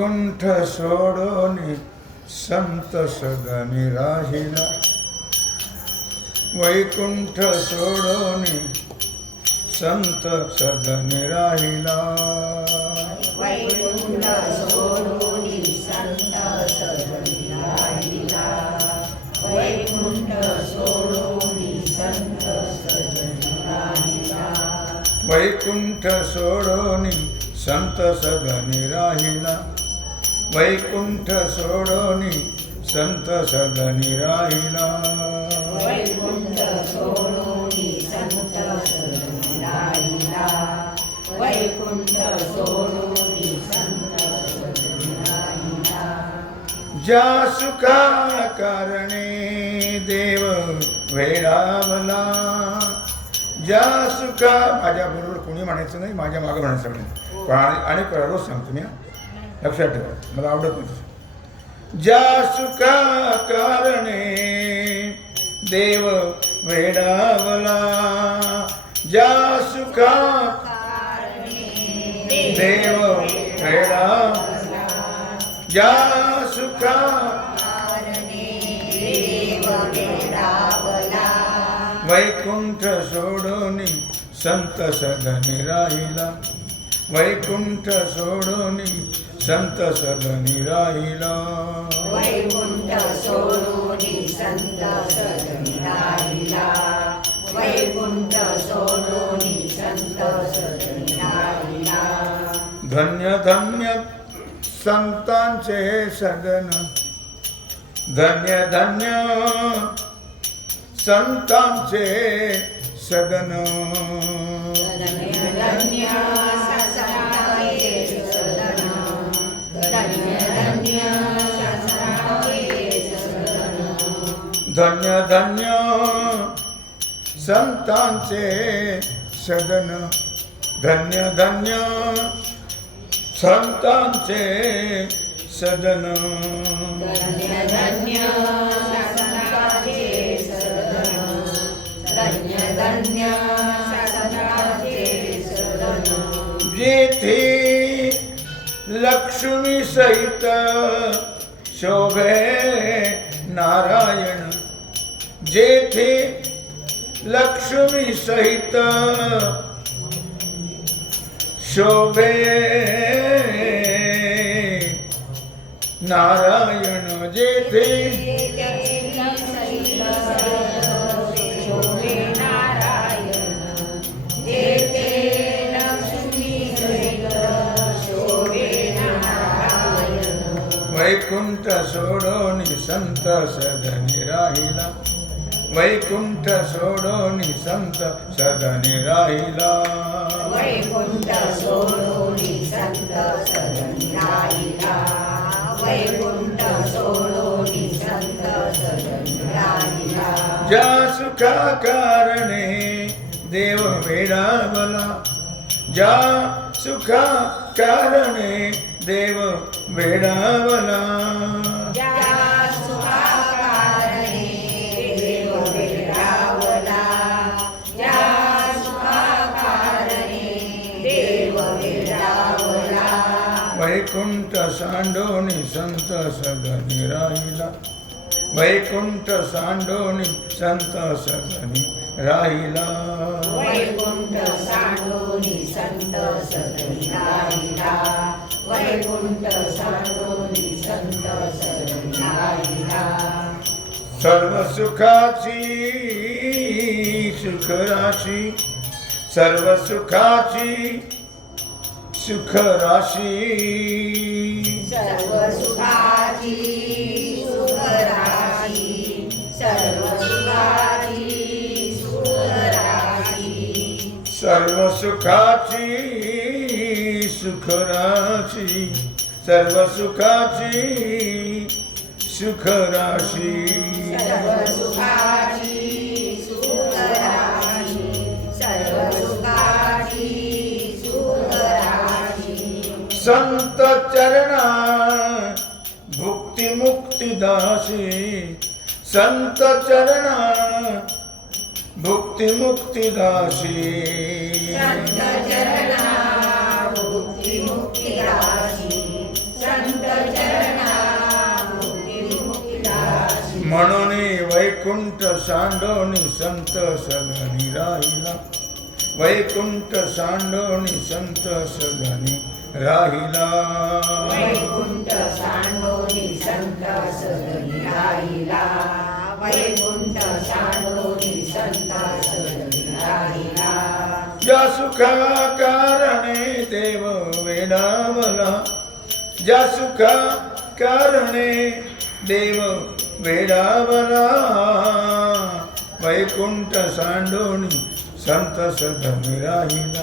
वैकुंठ सोडोनी संत सदनी राहिला. वैकुंठ सोडोनी संत सदनी राहिला. वैकुंठ सोडून संत सदनी राहिला. वैकुंठ सोडून संत सदनी राहिला. ज्या सुखा कारणे देव वेडावला. ज्या सुखा माझ्याबरोबर कोणी म्हणायचं नाही माझ्या मागं म्हणायचं पण आणि रोज सांगतो मी. लक्षात ठेवा मला आवडत नाही ज्या सुखा कारणे देव वेडावला ज्या सुखा देव वेडा ज्या सुखा वैकुंठ सोडोनी संत सदनी राहिला वैकुंठ सोडोनी संत सदनी राहिला. वैकुंठ सोडून संत सदनी राहिला. वैकुंठ सोडून संत सदनी राहिला. धन्य धन्य संतांचे सदन. धन्य धन्य संतांचे सदन. धन्य धन्य. संतांचे सदन. धन्य धन्य. संतांचे सदन. धन्य धन्य. ससनाये सदन. धन्य धन्य. ससनाये सदन. जेथे लक्ष्मी सहित शोभे नारायण. जेथे लक्ष्मी सहित शोभे नारायण जेथे वैकुंठ सोडोनी संत सदनी राहिला वैकुंठ सोडोनी संत सदनी राहिला. वैकुंठ सोडोनी संत सदनी राहिला. वैकुंठ सोडोनी संत सदनी राहिला. ज्या सुखा कारणे देव वेडावला ज्या सुखा कारणे देव वेडावला वैकुंठ सांडोनी संत सदनी राहिला. वैकुंठ सांडोनी संत सदनी राहिला. वैकुंठ सांडोनी संत सदनी राहिला. वैकुंठ सांडोनी संत सदनी राहिला. सर्व सुखाची सुख राशी सर्व सुखाची सुख राशी सर्व सुखाची सुखाची सुखराशी। सर्व सुखाची सुख राशी सर्व सुखाची सुख राशी सर्व सुखाची सुखराशी चरणा भुक्ती दासी. संत चरणा भुक्ती दासी. म्हणून वैकुंठ सांडोनी संत सधनी राहिला. वैकुंठ सांडोनी संत सधनी राहिला. वैकुंठ सांडोनी संत सदनी राहिला. वैकुंठ सांडोनी संत सदनी राहिला. ज्या सुखा कारणे देव वेडावला ज्या सुखा कारणे देव वेडावला वैकुंठ सांडोनी संत सदनी राहिला.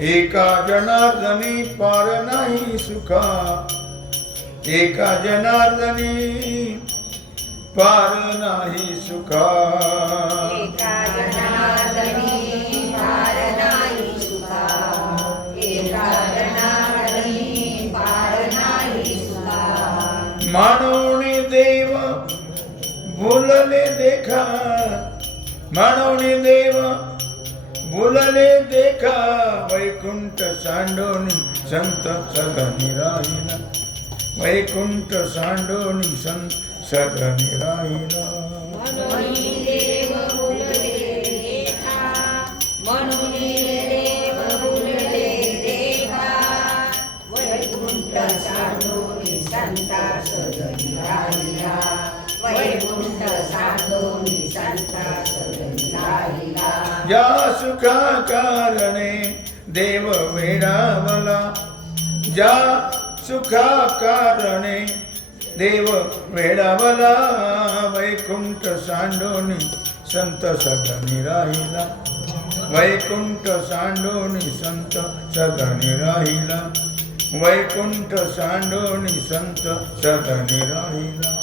एका जनार्दनी पार नाही सुखा. एका जनार्दनी पार नाही सुखा. मानवणी देव भुलले देखा. मानवणी देव बोलले देखा वैकुंठ सांडोनी संत सदा निराईला वैकुंठ सांडोनी संत सदा निराईला वैकुंठ सांडोनी संता सदा निराईला या सुखा कारणे देव वेडावला ज्या सुखा कारणे देव वेडावला वैकुंठ सांडोनी संत सदनी राहिला. वैकुंठ सांडोनी संत सदनी राहिला. वैकुंठ सांडोनी संत सदनी राहिला.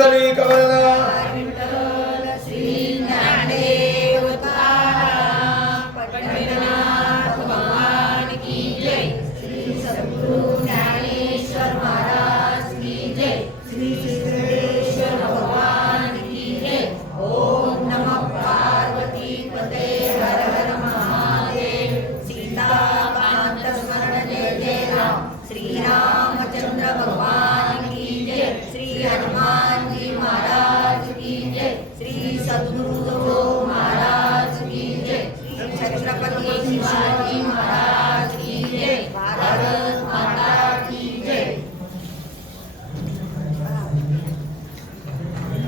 ఉండని కవలనా